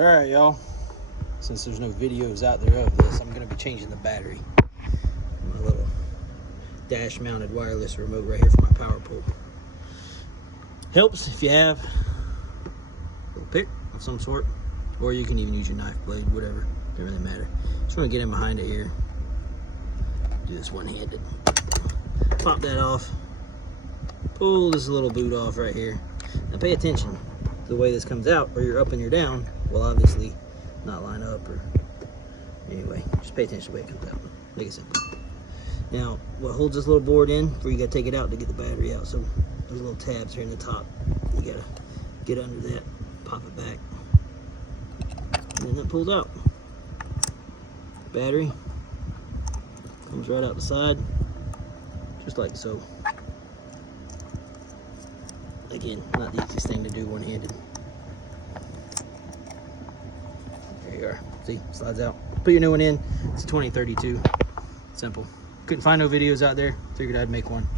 All right, y'all. Since there's no videos out there of this, I'm going to be changing the battery. My little dash-mounted wireless remote right here for my power pole. Helps if you have a little pick of some sort, or you can even use your knife blade, whatever. Doesn't really matter. Just want to get in behind it here. Do this one-handed. Pop that off. Pull this little boot off right here. Now pay attention. The way this comes out, or you're up and you're down, will obviously not line up, or anyway, just pay attention to the way it comes out. Make it simple. Now, what holds this little board in, before you gotta take it out to get the battery out, so there's little tabs here in the top. You gotta get under that, pop it back, and then that pulls out. Battery comes right out the side, just like so. Again, not the easiest thing to do one-handed. There you are. See, slides out. Put your new one in. It's a 2032. Simple. Couldn't find no videos out there. Figured I'd make one.